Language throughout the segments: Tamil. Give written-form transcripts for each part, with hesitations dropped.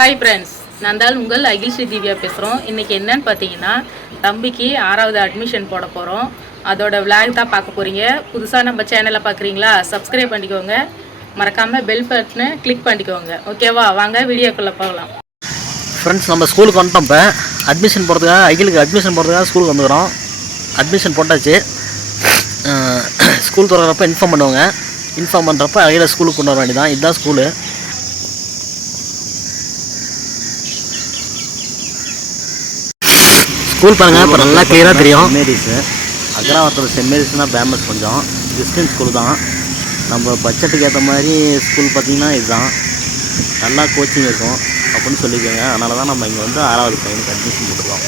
ஹாய் ஃப்ரெண்ட்ஸ், நான் தான் உங்கள் அகில் ஸ்ரீ திவ்யா பேசுகிறோம். இன்றைக்கி என்னன்னு பார்த்தீங்கன்னா, தம்பிக்கு 6வது அட்மிஷன் போட போகிறோம். அதோட விளாக் தான் பார்க்க போகிறீங்க. புதுசாக நம்ம சேனலை பார்க்குறீங்களா? சப்ஸ்கிரைப் பண்ணிக்கோங்க. மறக்காமல் பெல் பட்டனை கிளிக் பண்ணிக்கோங்க. ஓகேவா? வாங்க வீடியோக்குள்ளே போகலாம். ஃப்ரெண்ட்ஸ், நம்ம ஸ்கூலுக்கு வந்துட்டோம். இப்போ அட்மிஷன் போடுறதுக்காக அகிலுக்கு அட்மிஷன் போடுறதுக்காக ஸ்கூலுக்கு வந்துக்கிறோம். அட்மிஷன் போட்டாச்சு. ஸ்கூல் திறக்கிறப்ப இன்ஃபார்ம் பண்ணுவாங்க. இன்ஃபார்ம் பண்ணுறப்ப அகில ஸ்கூலுக்கு கொண்டு வர வேண்டியதான். இதுதான் ஸ்கூலு. ஸ்கூல் பாருங்கள், இப்போ நல்லா கிளியராக தெரியும். சென்ட் மேரிஸு அக்ராவரத்தில் சென்ட் மேரிஸ் தான் ஃபேமஸ். கொஞ்சம் கிறிஸ்டின் ஸ்கூல் தான். நம்ம பட்ஜெட்டுக்கு ஏற்ற மாதிரி ஸ்கூல் பார்த்திங்கன்னா இதுதான். நல்லா கோச்சிங் இருக்கும் அப்படின்னு சொல்லியிருக்காங்க. அதனால தான் நம்ம இங்கே வந்து 6வது பையனுக்கு அட்மிஷன் போட்டுருக்கோம்.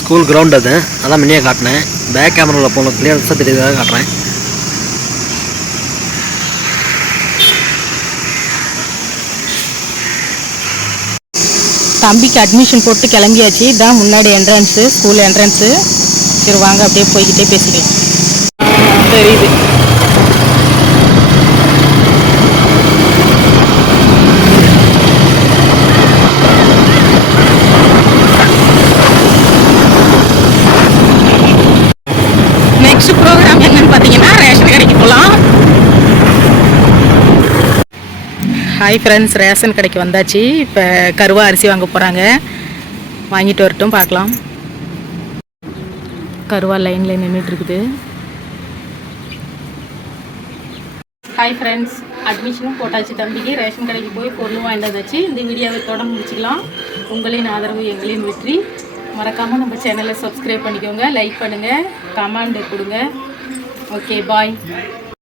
ஸ்கூல் கிரவுண்ட் அது அதான் முன்னே காட்டினேன். பேக் கேமராவில் போன கிளியர்ஸாக தெரியுறதாக காட்டுறேன். தம்பிக்கு அட்மிஷன் போட்டு கிளம்பியாச்சு. இதுதான் முன்னாடி என்ட்ரன்ஸு, ஸ்கூல் என்ட்ரன்ஸு. சரி வாங்க அப்படியே போய்கிட்டே பேசிக்கலாம். தெரியுது. நெக்ஸ்ட் ப்ரோக்ராம் என்னன்னு பார்த்தீங்கன்னா, ரேஷன் கடைக்கு போகலாம். ஹாய் ஃப்ரெண்ட்ஸ், ரேஷன் கடைக்கு வந்தாச்சு. இப்போ கருவா அரிசி வாங்க போகிறாங்க. வாங்கிட்டு வரட்டும், பார்க்கலாம். கருவா லைனில் நின்றுட்டுருக்குது. ஹாய் ஃப்ரெண்ட்ஸ், அட்மிஷனும் போட்டாச்சு தம்பிக்கு. ரேஷன் கடைக்கு போய் பொருளும் வாங்கிட்டு வந்தாச்சு. இந்த வீடியோவை தொடர்ந்து முடிச்சுக்கலாம். உங்களின் ஆதரவு எங்களின் வெற்றி. மறக்காமல் நம்ம சேனலை சப்ஸ்கிரைப் பண்ணிக்கோங்க, லைக் பண்ணுங்கள், கமெண்ட் கொடுங்க. ஓகே, பாய்.